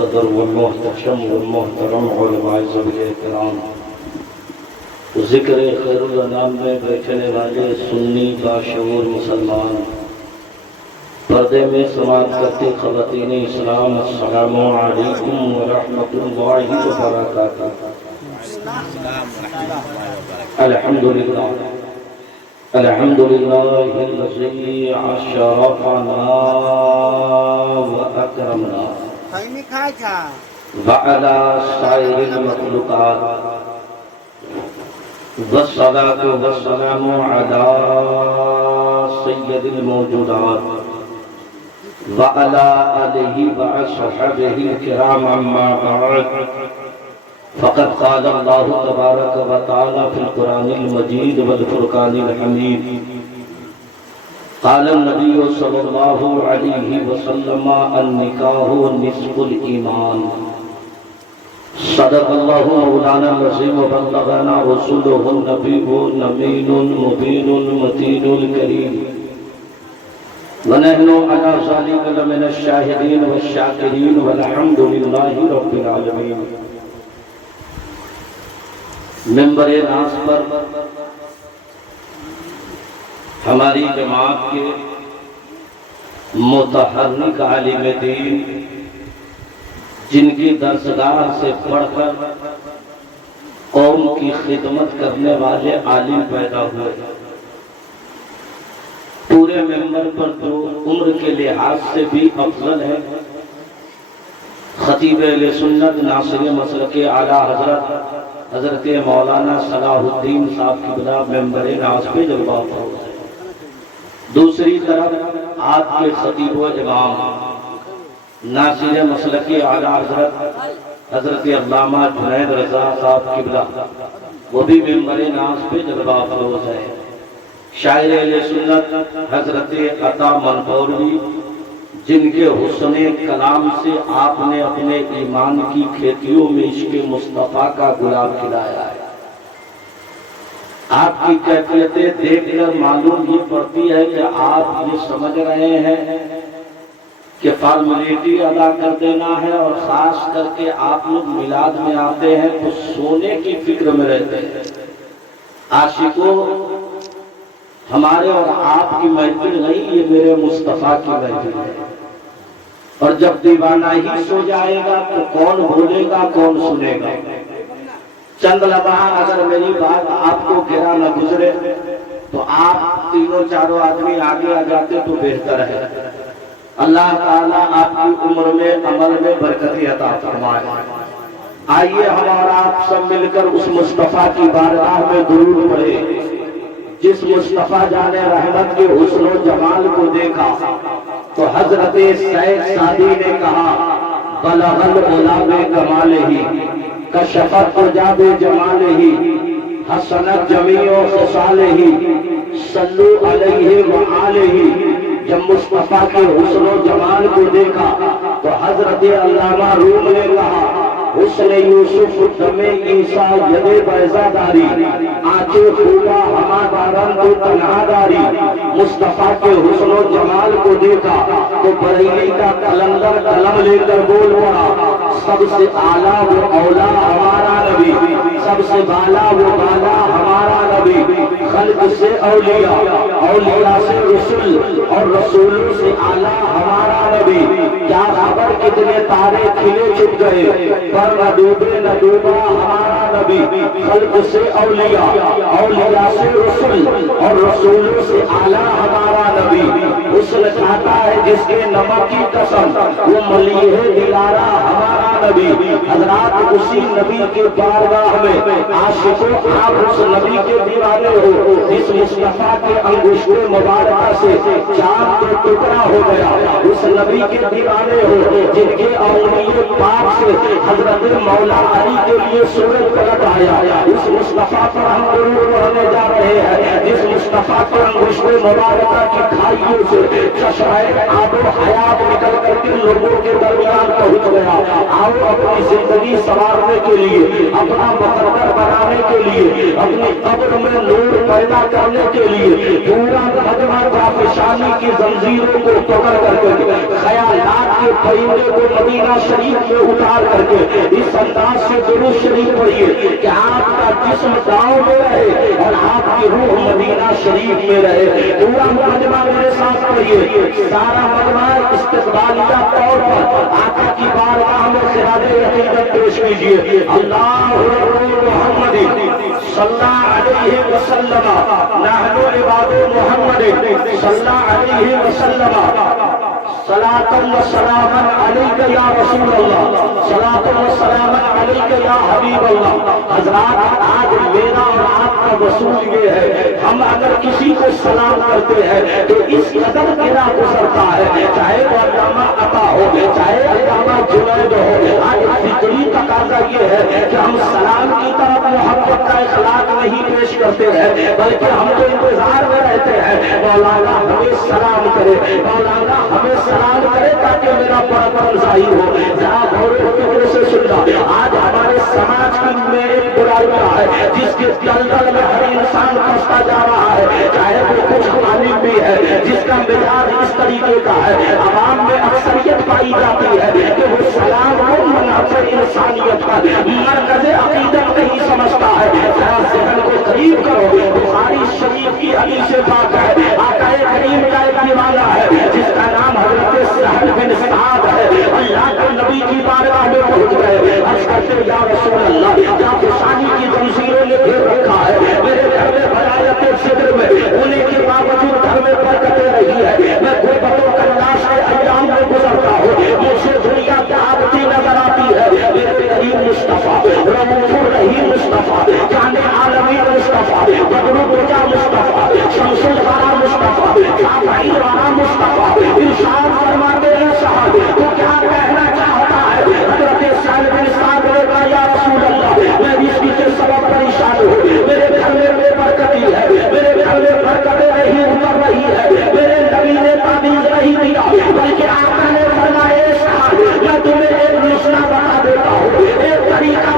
صدر والمحتشم والمحترم علماء ذوی کرام، ذکر خیر الانام میں بیٹھنے والے سنی باشعور مسلمان، پردے میں سماعت کرتے خواتین اسلام، السلام علیکم ورحمۃ اللہ وبرکاتہ۔ الحمدللہ الحمدللہ الذی اشرفنا واکرمنا وعلى سائر المخلوقات، والصلاة والسلام على سيد الموجودات وعلى آله وصحبه الكرام، أما بعد، فقد قال الله تبارك وتعالى في القرآن المجيد والفرقان الحميد، قال النبي صلى الله عليه وسلم النکاح نصف الایمان، صدق الله مولانا العظیم وبلغنا رسوله النبی الامین المبین المتین الکریم، ونحن على ذلك لمن الشاهدين والشاکرین والحمد للہ رب العالمین۔ منبر ناز پر ہماری جماعت کے متحرک عالم دین، جن کی درسگاہ سے پڑھ کر قوم کی خدمت کرنے والے عالم پیدا ہوئے، پورے ممبر پر جو عمر کے لحاظ سے بھی افضل ہے، خطیب اہل سنت ناصر مسلک اعلیٰ حضرت مولانا صلاح الدین صاحب کی بنا ممبر ناز پہ جلوہ افروز ہے۔ دوسری طرف آج کے خطیب و امام ناصر مسلک اعلیٰ حضرت علامہ جنید رضا صاحب قبلہ، وہ بھی ممبر ناز پہ جلوہ افروز ہے۔ شاعر اہل سنت حضرت عطا منقوروی، جن کے حسن کلام سے آپ نے اپنے ایمان کی کھیتیوں میں عشق مصطفیٰ کا گلاب کھلایا ہے۔ آپ کی کیفیتیں دیکھ کر معلوم یہ پڑتی ہے کہ آپ یہ سمجھ رہے ہیں کہ فارمیلٹی ادا کر دینا ہے، اور خاص کر کے آپ لوگ میلاد میں آتے ہیں تو سونے کی فکر میں رہتے ہیں۔ عاشقوں، ہمارے اور آپ کی محفل نہیں، یہ میرے مصطفیٰ کی محفل ہے، اور جب دیوانہ ہی سو جائے گا تو کون بولے گا، کون سنے گا؟ چند لمحہ اگر میری بات آپ کو گرا نہ گزرے تو آپ تینوں چاروں آدمی آگے آ جاتے تو بہتر ہے۔ اللہ تعالیٰ آپ کی عمر میں عمل میں برکتی عطا فرمائے۔ آئیے ہم اور آپ سب مل کر اس مصطفیٰ کی بارگاہ میں درود پڑھے، جس مصطفیٰ جان رحمت کے حسن و جمال کو دیکھا تو حضرت سید سعدی نے کہا، بلغ العلا بکمالہ کشفت ترجا بجمالہ حسنت جمیع خصالہ صلو علیہ وآلہ۔ جب مصطفیٰ کے حسن و جمال کو دیکھا تو حضرت علامہ روم نے کہا، حسن یوسف دم عیسیٰ ید بیضا داری، آنچے خوبا ہما دارن تو تنہا داری۔ مصطفیٰ کے حسن و جمال کو دیکھا تو بریلی کا قلندر قلم لے کر بول پڑا، سب سے اعلیٰ وہ اولا ہمارا نبی، سب سے بالا وہ بالا ہمارا نبی۔ خلق سے اولیاء، اولیاء سے رسول، اور رسولوں سے اعلیٰ ہمارا نبی۔ کیا خبر کتنے تارے کھلے چھپ گئے، پر نہ ڈوبے نہ ڈوبا ہمارا نبی۔ خلق سے اولیاء، اولیاء سے رسول، اور رسولوں سے اعلیٰ ہمارا نبی۔ حسن کھاتا ہے جس کے نمک کی قسم، وہ ملیح دلارا ہمارا نبی۔ حضرات، اسی نبی کے بارگاہ میں عاشقوں، آپ اس نبی کے دیوانے ہو جس مصطفیٰ کے انگشت مبارکہ سے چاند کا ٹکڑا ہو گیا۔ اس نبی کے دیوانے ہو جن کے انگلیوں پاک سے حضرت مولا علی کے لیے سورج پلٹ آیا۔ اس مصطفیٰ پر ہم درود پڑھنے جا رہے ہیں جس مصطفیٰ کے انگشت مبارکہ کی کھائیوں سے چشمہ آب و حیات نکل کر کے لوگوں کے درمیان پہنچ گیا۔ اور اپنی زندگی سنوارنے کے لیے، اپنا مقدر بنانے کے لیے، اپنی قبر میں نور پیدا کرنے کے لیے پورا مجمع کافشانی کی زنجیروں کو پکڑ کر کے خیالات کے پرندے کو مدینہ شریف میں اتار کر کے اس انداز سے درود شریف پڑھیے کہ آپ کا جسم گاؤں میں رہے اور آپ کی روح مدینہ شریف میں رہے۔ پورا مجمع میرے ساتھ پڑھیے، سارا مجمع استقبالیہ طور پر آقا کی بارگاہ میں خراج عقیدت پیش کیجیے۔ اللہ محمد صلی اللہ علیہ وسلم، نحن عباد محمد صلی اللہ علیہ وسلم، صلاۃ و سلام علیک یا رسول اللہ، صلاۃ و سلام علیک یا حبیب اللہ۔ حضرات، آج میرا اور آپ کا وصول یہ ہے، ہم اگر کسی کو سلام کرتے ہیں تو اس قدر گرا گزرتا ہے، چاہے وہ علامہ عطا ہو، چاہے علامہ جنید ہو۔ آج فطری تقاضا یہ ہے کہ ہم سلام کی طرف محبت کا اخلاق نہیں پیش کرتے ہیں، بلکہ ہم تو انتظار میں رہتے ہیں مولانا ہمیں سلام کرے، مولانا ہمیں سلام کرے تاکہ میرا پرکرم ظاہر ہو۔ ذرا غور و فکر سے سننا، آج ہمارے سماج کی میں ایک برائی ہے جس کے دلدل میں ہر انسان پھنستا جا رہا ہے، چاہے وہ کچھ عالم بھی ہے جس کا مزاج اس طریقے کا ہے۔ عوام میں اکثریت پائی جاتی ہے کہ وہ سلام کو منحصر انسانیت پر مرکز عقیدت نہیں سمجھتا ہے۔ ذرا ذہن کو قریب کرو، بخاری شریف کی حدیث پاک ہے، آقا کریم کا ایک دیوانہ ہے جس کا نام حضرت سہل بن سعد ہے۔ اللہ کے نبی کی بارگاہ میں پہنچ گئے، عرض کرتے یا رسول اللہ، کیا خوشانی کی زنجیروں نے گھیر رکھا ہے، میرے گھر میں ولایت صدر میں ہونے کے باوجود گھر میں برکتیں رہی ہے، میں غربت و کلاش کے ایام میں گزرتا ہوں، مجھ سے دنیا دعوتی نظر آتی ہے۔ میرے کریم مصطفیٰ، رؤوف الرحیم مصطفیٰ، جان عالمین مصطفیٰ، بدر الدجا مصطفیٰ، شمس الورا مصطفیٰ، شافعی الورا مصطفیٰ، ارشاد فرماتے ہیں صاحب تو کیا کہنا چاہتا ہے؟ حضرت سہل بن سعد نے کہا یا رسول اللہ، میں رزق کے سبب پریشان ہوں، میرے گھر میں بے برکتی ہے، میرے گھر میں برکتیں نہیں اتر رہی ہے، میرے نبی نے تعویذ نہیں دیا بلکہ آقا نے فرمایا صاحب میں تمہیں ایک نسخہ بتا دیتا ہوں، ایک طریقہ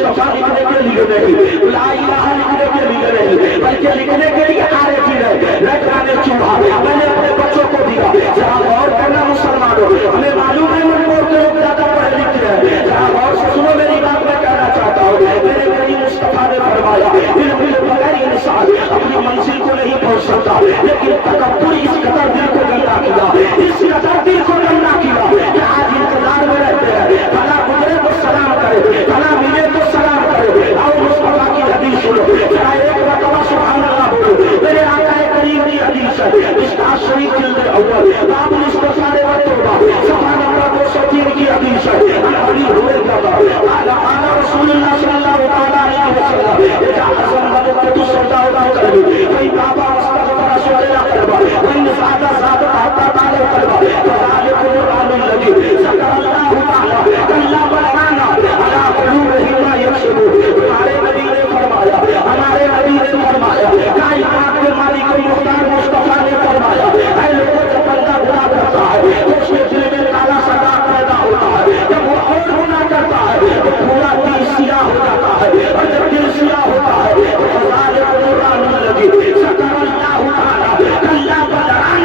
مصطفیٰ لکھنے کے لیے نہیں، لا الہ لکھنے کے لیے نہیں، بلکہ لکھنے کے لیے آرے تھی رکھانے چوہا میں نے اپنے بچوں کو دیا۔ ذرا غور کرنا مسلمانوں، ہمیں معلوم ہے منور کے لوگ زیادہ پڑھے لکھے ہیں، ذرا غور سے سنو میری بات میں کہنا چاہتا ہوں۔ میرے نبی مصطفیٰ نے فرمایا بالکل بغیر انسان اپنی منزل کو نہیں پہنچ سکتا، لیکن تکبر اس قدر دل کو گندا کیا، اس قدر دل کو گندا کیا کہ آج انتظار میں رہتے ہیں بھلا گزرے تو سلام کرے، بھلا ملے تو سلام کرے۔ آؤ مصطفیٰ کی حدیث سنو، ذرا ایک مرتبہ سبحان اللہ بولو۔ میرے آقا کریم کی حدیث ہے، مشکوٰۃ شریف جلد اول باب الاستغفار والتوبہ، صفحہ نمبر 203 کی حدیث ہے۔ عن ابی ہریرہ قال قال رسول اللہ صلی اللہ علیہ وسلم اذا عزمت الصلاة والقلب فإن أبى واستغفر سئل قلبه وإن زاد زاد حتى طال قلبه فذلك القرآن الذي ذكر الله تعالى كلا بل ران على قلوبهم ما يكسبون۔ ہمارے نبی نے فرمایا، ہمارے نبی نے فرمایا، کائنات کے مالک مختار مصطفیٰ نے فرمایا، اے لوگوں جب بندہ گناہ کرتا ہے تو اس کے دل میں کالا سا پیدا ہوتا ہے، جب وہ اور گناہ کرتا ہے تو پورا دل سیاہ ہو جاتا ہے، اور جب دل سیاہ ہوتا ہے تو فذلك القرآن الذي ذكر الله تعالى كلا بل ران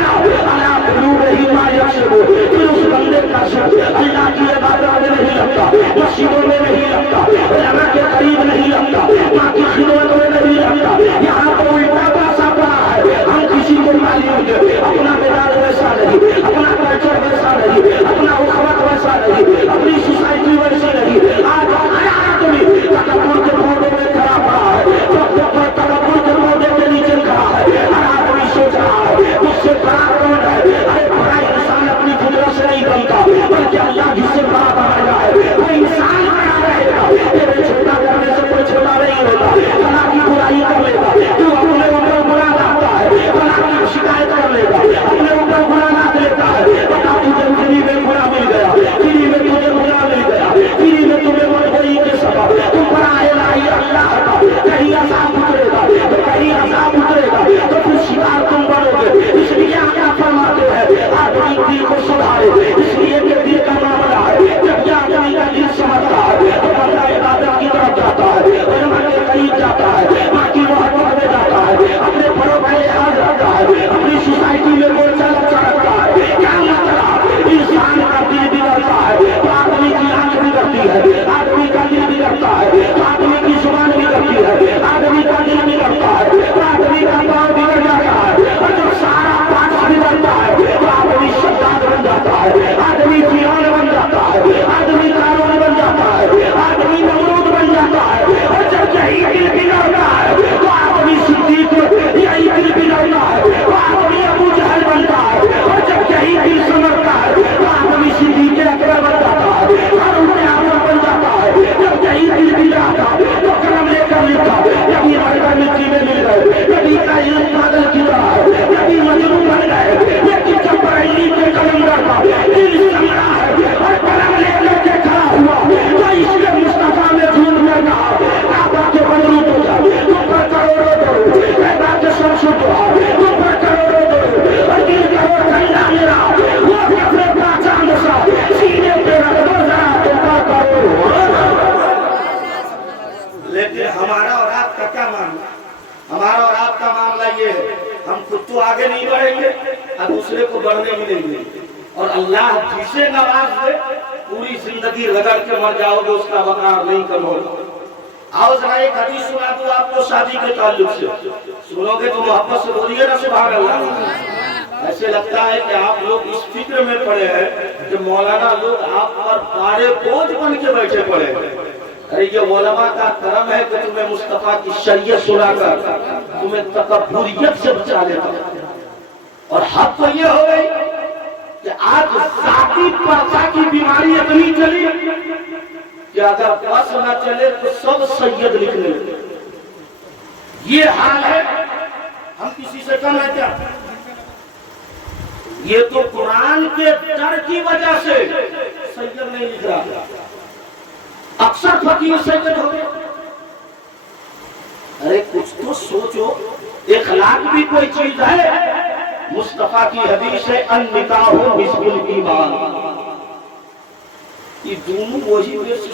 على قلوبهم ما يكسبون۔ پھر اس بندے کا سر اللہ کی عبادت میں نہیں لگتا، مسجدوں میں نہیں لگتا، علماء کے قریب نہیں لگتا، ماں کی خدمت میں نہیں لگتا۔ یہاں تو الٹا پاسا پڑا ہے، ہم کسی کو معلوم ہے اپنا مزاج ویسا نہیں، اپنا کلچر ویسا نہیں، اپنا اخوت ویسا نہیں، اپنی سوسائٹی ویسی نہیں۔ آج ہر آدمی تکبر کے پودے میں کھڑا پڑا ہے، تکبر کے پودے کے نیچے کھڑا ہے۔ ہر آدمی سوچ رہا ہے مجھ سے بڑا کون ہے؟ ارے بڑا انسان اپنی فطرت سے نہیں بنتا، بلکہ اللہ جس سے بڑا بنایا ہے وہ انسان بنا رہے گا۔ تیرے چھوٹا کرنے سے کوئی چھوٹا نہیں ہوتا، بنا کی برائی کر لے گا، تو اپنے اوپر گناہ لاتا ہے، بنا کی شکایت کر لے گا، اپنے اوپر گناہ لاتا لیتا ہے۔ بتا تجھے فری میں گناہ مل گیا، فری میں تجھے گناہ مل گیا، فری میں تمہیں مرغوئی کے سبب تم پر آئے لائی اللہ کا کہیں عذاب اترے گا، تو کہیں عذاب اترے گا تو پھر شکار تم بنو گے۔ اس لیے کیا فرماتے ہیں آدمی دل کو سدھارے، اس لیے کہ دل کا معاملہ ہے، جب یہ آدمی کا دل سمجھتا ہے تو بندہ عبادت کی طرف جاتا ہے، علماء کے قریب جاتا ہے، ماں کی محبت میں جاتا ہے، اپنے بڑوں کا لحاظ رکھتا ہے، اپنی سوسائٹی میں مورچہ لگتا رکھتا ہے۔ کیا مطلب انسان کا دل بگڑتا ہے تو آدمی کی آنکھ بگڑتی ہے، آدمی کا دل بگڑتا ہے تو آدمی کی زبان بگڑتی ہے، آدمی کا دل بگڑتا ہے تو آدمی کا پاؤں بگڑ جاتا ہے، اور جب سارا پاس بگڑتا ہے تو آدمی شداد بن جاتا ہے، آدمی فرعون بن جاتا ہے، آدمی قارون بن جاتا ہے، آدمی نمرود بن جاتا ہے۔ اور جب یہی دل بگڑتا ہے تو آدمی صدیق، یہی دل بگڑتا ہے تو آدمی ابو جہل بنتا ہے، اور جب یہی دل سمجھتا ہے تو آدمی صدیق اکبر بن جاتا ہے، فاروق اعظم بن جاتا ہے۔ جب یہی دل بگڑا تو قلم لے کر لکھا، نبی مرکز مٹی میں مل گئے، نبی کا علم بادل کی طرح ہے، نبی مجنون بن گئے۔ لیکن جب بریلی کے کلندر کا دل سمجھا ہے اور قلم لے کر کے کھڑا ہوا تو اس کے مصطفیٰ میں جھوٹ میں کہا کعبہ کے بندرو تو جا تم پر کروڑوں دو، پیدا کے سب سے دعا تم پر کروڑوں دو، اور دل کرو ٹھنڈا میرا وہ کپڑے کا چاند سا سینے پہ رکھ دو ذرا تم پر کرو۔ لیکن ہمارا اور آپ کا کیا معاملہ؟ ہمارا اور آپ کا معاملہ یہ ہے ہم خود تو آگے نہیں بڑھیں گے اور دوسرے کو بڑھنے بھی نہیں دیں گے، اور اللہ جسے نواز دے پوری زندگی رگڑ کے مر جاؤ گے اس کا وقار نہیں کم ہوگا۔ آؤ ذرا ایک حدیث سنا دوں آپ کو شادی کے تعلق سے، سنو گے تو محبت سے بولیے نا سبحان اللہ۔ ایسے لگتا ہے کہ آپ لوگ اس فکر میں پڑے ہیں کہ مولانا لوگ آپ پر پارے بوجھ بن کے بیٹھے پڑے ہیں۔ ارے یہ علماء کا کرم ہے کہ تمہیں مصطفیٰ کی شریعت سنا کر تمہیں تکبریت سے بچا لیتا ہے۔ اور حد تو یہ ہو گئی کہ آج ذاتی پرچہ کی بیماری اتنی چلی کہ اگر بس نہ چلے تو سب سید لکھنے لگے۔ یہ حال ہے، ہم کسی سے کم ہے کیا؟ یہ تو قرآن کے ڈر کی وجہ سے سید نہیں لکھ رہا، اکثر فقیر سید ہو گئے۔ ارے کچھ تو سوچو، اخلاق بھی کوئی چیز ہے۔ مصطفیٰ کی حدیث ہے النکاح مثل الایمان، یہ دونوں وہی ویسے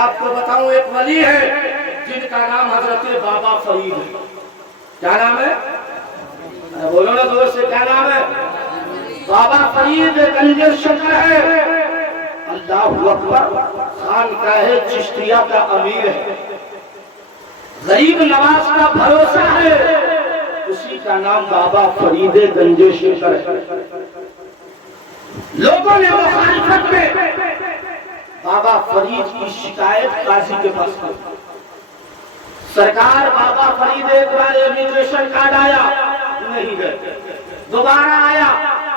آپ کو بتاؤں ایک ولی ہے جن کا نام حضرت بابا فرید ہے. کیا نام ہے؟ بولو نا زور سے, کیا نام ہے؟ بابا فرید گنج شکر ہے. اللہ اکبر. خانقاہ چشتیہ کا امیر ہے, غریب نواز کا بھروسہ ہے, اسی کا نام بابا فرید گنج شکر ہے. لوگوں نے مخالفت میں بابا فرید کی شکایت قاضی کے پاس کی. سرکار بابا فرید ایک بار امیگریشن کارڈ آیا, نہیں گئے. دوبارہ آیا,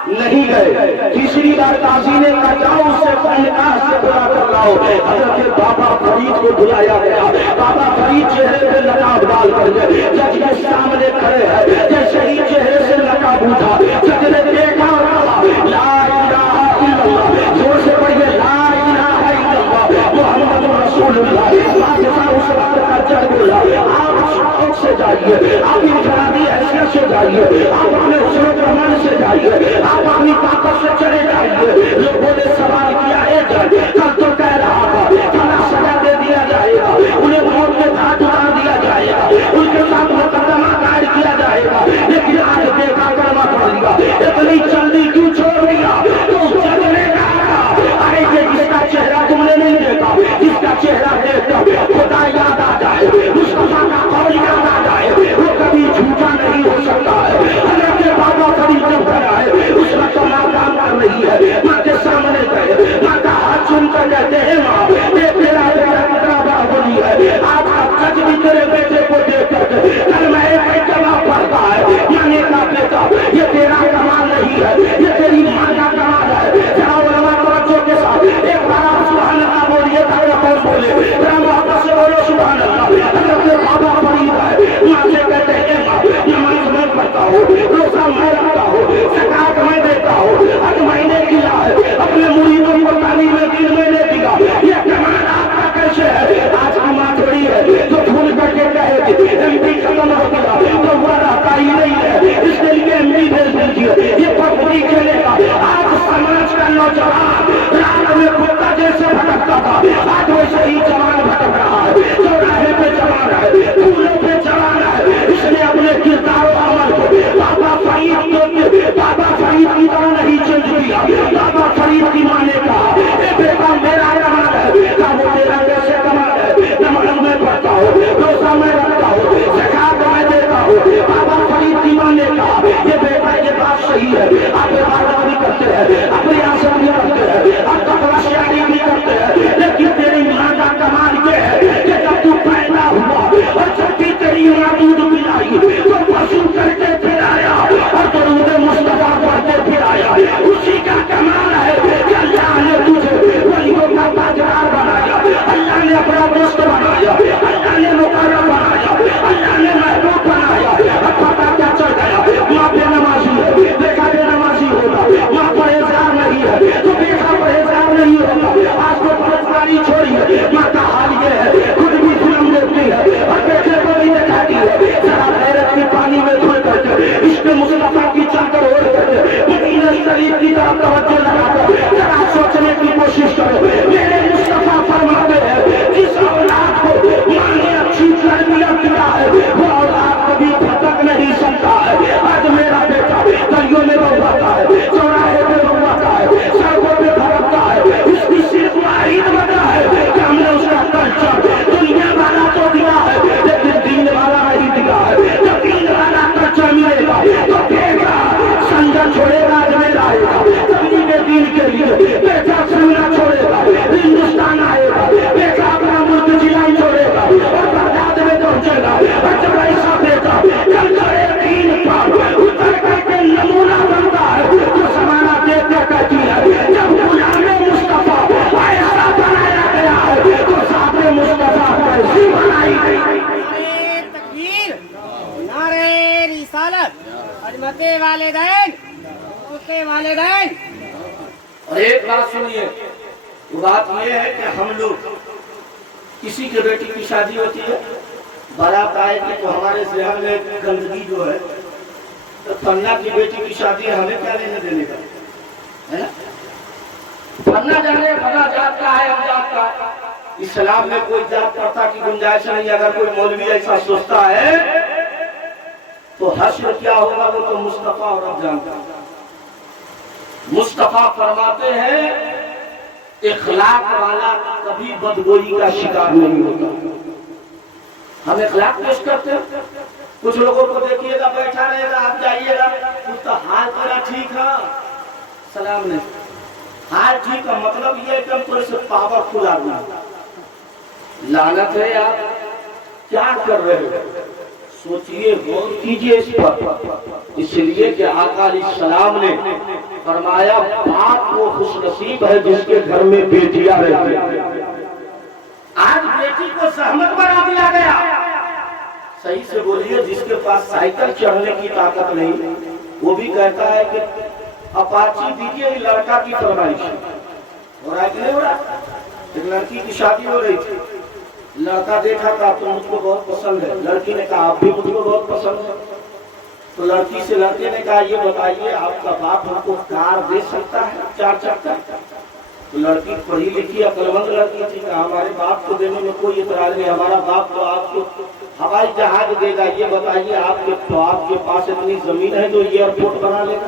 نہیں گئے. تیسری بار قاضی نے کہا جاؤ اسے خانقاہ سے بلا کر لاؤ. حضرت بابا فرید کو بلایا گیا. بابا فرید چہرے پہ نقاب ڈال کر گئے. جج کے سامنے کھڑے ہیں. جیسے ہی چہرے سے نقاب اٹھا, جج نے دیکھا اور کہا لا الہ الا اللہ. زور سے پڑھیے لا الہ الا اللہ محمد رسول اللہ. اس وقت کا جج بولا آپ شوق سے جائیے, آپ انفرادی حیثیت سے جائیے, آپ اپنے حسن و جمال سے جائیے, آپ اپنی طاقت سے چلے جائیے. لوگوں نے سوال کیا ہے جج کل تو کہہ رہا تھا فلاں سزا دے دیا جائے گا, انہیں موت کے گھاٹ اتار دیا جائے گا, ان کے ساتھ مقدمہ دائر کیا جائے گا, لیکن آج دیکھا کرنا پڑ گیا اتنی جلدی کیوں چھوڑ دیا. تو جج نے کہا ارے یہ جس کا چہرہ تم نے نہیں دیکھا, جس کا چہرہ دیکھ کر خدا یاد آ جائے, مصطفیٰ کا قول یاد آ جائے, وہ کبھی جھوٹا نہیں ہو سکتا ہے. حضرت بابا فرید جب گھر آئے اس وقت ماں کام کر رہی ہے. ماں کے سامنے گئے, ماں کا ہاتھ چوم کر کہتے ہیں ماں یہ تیرا بیٹا کتنا بڑا ولی ہے, آج کا جج بھی تیرے بیٹے کو دیکھ کر کل میں ایک جواب پڑھتا ہے یعنی کا بیٹا یہ تیرا کمال نہیں ہے, یہ تیری ماں کا کمال ہے. ذرا علماء توجہ کے ساتھ ایک بار آپ سبحان اللہ بولیے تاکہ کون بولے, ذرا محبت سے بولو سبحان اللہ. حضرت بابا فرید ہے, ماں سے کہتے ہیں ماں نماز میں پڑھتا ہوں, روزہ میں رکھتا ہوں, زکات میں دیتا ہوں, حج میں نے کیا ہے, اپنے مریدوں کو تعلیم دین میں نے دیا. یہ کمال آپ کا کیسے ہے؟ آج کی ماں تھوڑی ہے جو بھول کر کے کہے گی ایم پی ختم ہو گیا تو وہ رہتا ہی نہیں ہے, اس کے لیے ایم پی بھیج دیجیے, یہ پکڑی کھیلے گا. آج سماج کا نوجوان رات میں کتا جیسے بھٹکتا تھا, آج ویسے ہی جوان بھٹک رہا ہے. چوراہے پہ جوان ہے, پھولوں پہ جوان ہے. اس نے اپنے کردار و عمل کو بابا فرید کی طرح نہیں چینج کیا. بابا فرید کی ماں نے کہا اے بیٹا میرا کمال ہے, کہا وہ میرا کیسے کمال ہے؟ نماز میں پڑھتا ہوں, روزہ میں رکھتا ہوں, زکات میں دیتا ہوں. بابا فرید کی ماں نے کہا یہ بیٹا یہ بات صحیح ہے, آپ عبادت بھی کرتے ہیں, اپنی آسن بھی کرتے ہیں, آپ تقویٰ شیاری بھی کرتے ہیں, لیکن تیری ماں کا کمال یہ ہے کہ جب تو پیدا ہوا اور جب بھی تیری ماں دودھ پلائی تو پشو کرتے پھر آیا اور درود مصطفیٰ پڑھتے پھر آیا. اسی کا کمال ہے کہ اللہ نے تجھے ولیوں کا تاجدار بنایا, اللہ نے اپنا دوست بنایا, اللہ نے مقرب بنایا, اللہ نے محبوب بنایا. اب پتا کیا چل گیا, ماں بے نمازی ہے, بیٹا بے نمازی ہوگا, ماں پرہیزگار نہیں ہے تو بیٹا پرہیزگار نہیں ہوگا. آج کو پرہیزگاری چھوڑیے, ماں کا حال یہ ہے خود بھی فلم دیکھتی ہے اور بیٹے کو بھی دکھاتی ہے. ذرا غیرت کی پانی میں دھل کر کے عشق مصطفیٰ کی چادر اوڑھ کر کے مدینہ شریف کی طرف توجہ لگا کر ذرا سوچنے کی کوشش کرو. میرے مصطفیٰ فرماتے ہیں جس اولاد کو ماں نے اچھی تربیت دیا ہے وہ اولاد کبھی بھٹک نہیں سکتا ہے. آج میرا بیٹا گلیوں میں بھٹکتا ہے, چوراہے پہ بھٹکتا ہے, سڑکوں پہ بھٹکتا ہے. اس کی صرف واحد وجہ ہے کہ ہم نے اس کا کلچر دنیا والا تو دیا ہے لیکن دین والا نہیں دیا ہے. جب دین والا کلچر ملے گا تو بیٹا سنجا چھوڑے گا, اجمیر آئے گا تبلیغ دین کے لیے, بیٹا سننا چھوڑے گا ہندوستان آئے گا, بیٹا اپنا ملک جیلان چھوڑے گا اور بغداد میں پہنچے گا. اور جب ایسا بیٹا کلچر دین پر اتر کر کے نمونہ بنتا ہے تو زمانہ دیکھ کے کہتی ہے جب غلام مصطفیٰ ایسا بنایا گیا ہے تو ذات مصطفیٰ کیسی بنائی گئی. نعرے تکبیر, نعرے رسالت, خدمت والدین, حقوق والدین. اور ایک بات سنیے, وہ بات یہ ہے کہ ہم لوگ کسی کے بیٹی کی شادی ہوتی ہے, بارات آئے گی تو ہمارے ذہن میں گندگی جو ہے تو پننا کی بیٹی کی شادی ہے, ہمیں کیا لینے دینے کا ہے نا. پننا جانے بنا جات کا ہے, ہم جات کا. اسلام میں کوئی جات پڑتا کی گنجائش نہیں. اگر کوئی مولوی ایسا سوچتا ہے تو حشر کیا ہوگا وہ تو مصطفیٰ اور رب جانتا ہے. مصطفیٰ فرماتے ہیں اخلاق والا کبھی بدگوئی کا شکار نہیں ہوتا. ہم اخلاق پیش کرتے ہیں. کچھ لوگوں کو دیکھیے گا بیٹھا رہے گا, آپ جائیے گا اس کا حال تیرا ٹھیک ہے, سلام نہیں. حال ٹھیک ہے مطلب یہ کہ ہم تھوڑے سے پاورفل آدمی. لعنت ہے آپ, کیا کر رہے ہو؟ سوچئے, غور کیجئے اس پر. اس لیے کہ آقا علیہ السلام نے فرمایا باپ وہ خوش نصیب ہے جس کے گھر میں بیٹیاں رہتی ہیں. آج بیٹی کو زحمت بنا دیا گیا. صحیح سے بولیے, جس کے پاس سائیکل چڑھنے کی طاقت نہیں وہ بھی کہتا ہے کہ اپاچی دیجیے. لڑکا کی فرمائش ہو رہا ہے کہ نہیں ہو رہا؟ ایک لڑکی کی شادی ہو رہی تھی, لڑکا دیکھا تھا تو مجھ کو بہت پسند ہے. لڑکی نے کہا آپ بھی مجھ کو بہت پسند ہے. تو لڑکی سے لڑکے نے کہا یہ بتائیے آپ کا باپ ہم کو کار دے سکتا ہے 4 چکر؟ تو لڑکی پڑھی لکھی عقلمند لڑکی تھی, کہا ہمارے باپ کو دینے میں کوئی اعتراض نہیں, ہمارا باپ تو آپ کو ہوائی جہاز دے گا. یہ بتائیے آپ کے پاس اتنی زمین ہے جو ایئرپورٹ بنا لے گا؟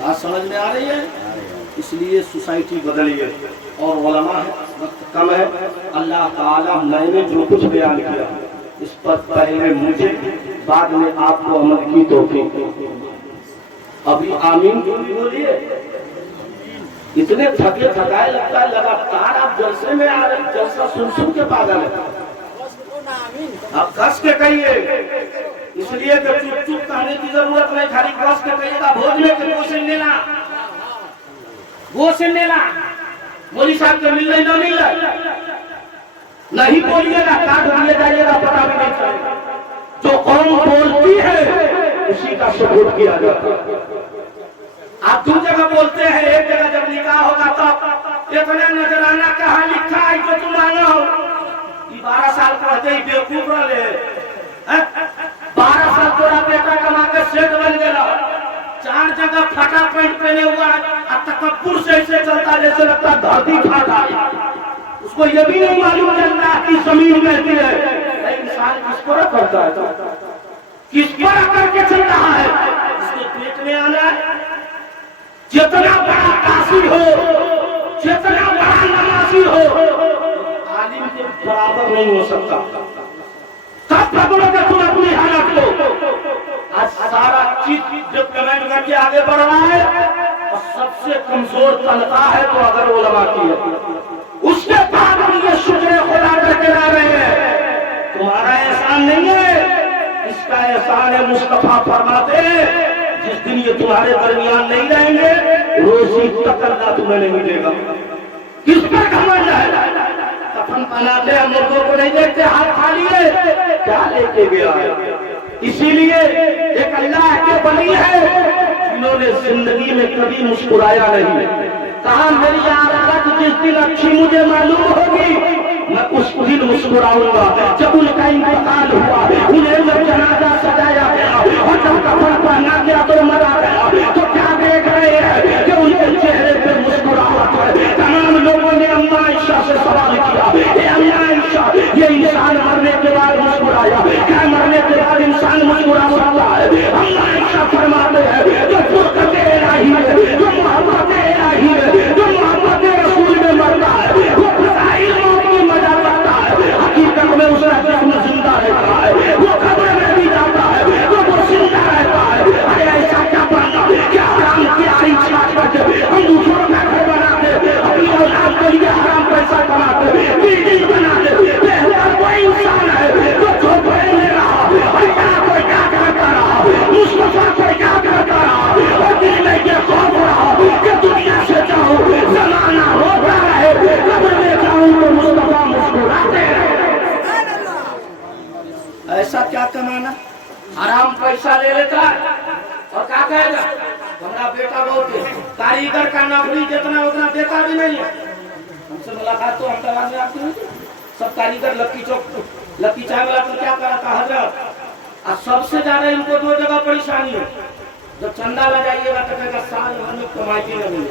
بات سمجھ میں آ رہی ہے؟ اس لیے سوسائٹی بدلیے. اور علماء ہے, وقت کم ہے. اللہ تعالیٰ میں نے جو کچھ بیان کیا اس پر پہلے مجھے بعد میں آپ کو عمل کی توفیق. ابھی آمین بولیے. اتنے تھکے تھکائے لگتا ہے لگاتار آپ جلسے میں آ رہے, جلسہ سن کے پاگل ہے. آپ کس کے کہیے, اس لیے کہ چپ چپ کہنے کی ضرورت نہیں, خالی کس کے کہیے گا. بھوج میں کہ گوشن لینا, گوشن لینا, مولوی صاحب کے مل رہی نہ مل رہی نہیں بولیے گا, کاٹ دیے جائیے گا, پتا بھی نہیں چلے گا. جو قوم بولتی ہے اسی کا ثبوت کیا جاتا ہے. آپ دو جگہ بولتے ہیں, ایک جگہ جب نکاح ہوگا تو اتنا نظرانہ کہاں لکھا ہے جو تم آنا ہو. 12 سال پڑھتے ہی بیوقوف رہے, 12 سال تھوڑا بیٹا کما کے سیٹ بن گیا, 4 جگہ پھٹا پینٹ پہنے ہوا, تکبر سے ایسے چلتا جیسے لگتا دھرتی پھاٹا. اس کو یہ بھی نہیں معلوم کہ اللہ کی زمین کہتی ہے. انسان کس پر کرتا ہے, کس پر کر کے چل رہا ہے, اس کے پیٹ میں آنا ہے. جتنا بڑا قاصد ہو, جتنا بڑا نمازی ہو, عالم کے برابر نہیں ہو سکتا. سب پکڑو کہ تم اپنی حالت کو. آج سارا چیز جب کمنٹ کر کے آگے بڑھ رہا ہے اور سب سے کمزور تنخواہ ہے تو اگر علماء کی ہے, اس کے بعد ہم یہ شکر خدا کر کے لا رہے ہیں. تمہارا احسان نہیں ہے, اس کا احسان ہے. مصطفیٰ فرماتے ہیں جس دن یہ تمہارے درمیان نہیں رہیں گے روزی تک اللہ تمہیں نہیں ملے گا. کس پر گھمنڈ ہے؟ کفن پہناتے ہیں, مردوں کو نہیں دیکھتے, ہاتھ خالی ہے, کیا لے کے گیا ہے. اسی لیے ایک اللہ کے ولی ہے جنہوں نے زندگی میں کبھی مسکرایا نہیں. کہا میری آخرت جس دن اچھی مجھے معلوم ہوگی میں اس دن مسکراؤں گا. جب ان کا انتقال ہوا, انہیں جب جنازہ سجایا گیا اور جب کفن پہنا گیا تو مرا گیا, تو کیا دیکھ رہے ہیں کہ ان کے چہرے پہ مسکراہٹ ہے. تمام لوگوں نے اما عائشہ سے سوال کیا, اے اما عائشہ یہ انسان مرنے کے بعد مسکرایا, کیا مرنے کے بعد انسان مسکرا سکتا ہے؟ اما عائشہ فرماتے ہیں جو فرقت الہی ہے, جو محبت الہی ہے, جو محبت رسول میں مرتا ہے وہ فضائل موت کی مزہ کرتا ہے. حقیقت میں اس کا جسم زندہ رہتا ہے, وہ قبر میں بھی جاتا ہے تو وہ زندہ رہتا ہے. ارے ایسا کیا بننا, کیا حرام کی آئی چھاٹ کر کے ہم دوسروں کا گھر بناتے, اپنی اولاد کے لیے حرام پیسہ کماتے, بلڈنگ بناتے. بہتر کوئی انسان ہے جو جھوپڑے میں رہا, اللہ کو کیا کرتا رہا, مصطفیٰ کو کیا کرتا رہا, اور دل میں یہ خوف رہا کہ دنیا سے جاؤں زمانہ ہوتا رہے, قبر میں جاؤں تو مصطفیٰ مسکراتے رہے. ایسا کیا کمانا, حرام پیسہ لے لیتا ہے اور کیا کہے گا ہمارا بیٹا بہت ہے, کاریگر کا نوکری جتنا اتنا دیتا بھی نہیں ہے. ہم سے ملاقات تو احمدآباد میں آتی ہے, سب کاریگر لکی چوک لکی چائے والا تو کیا کرا تھا حضرت, اور سب سے زیادہ ان کو 2 جگہ پریشانی ہے. جب چندہ لگائیے گا تو کہے گا سال بھر میں کمائی کے نہ ملے.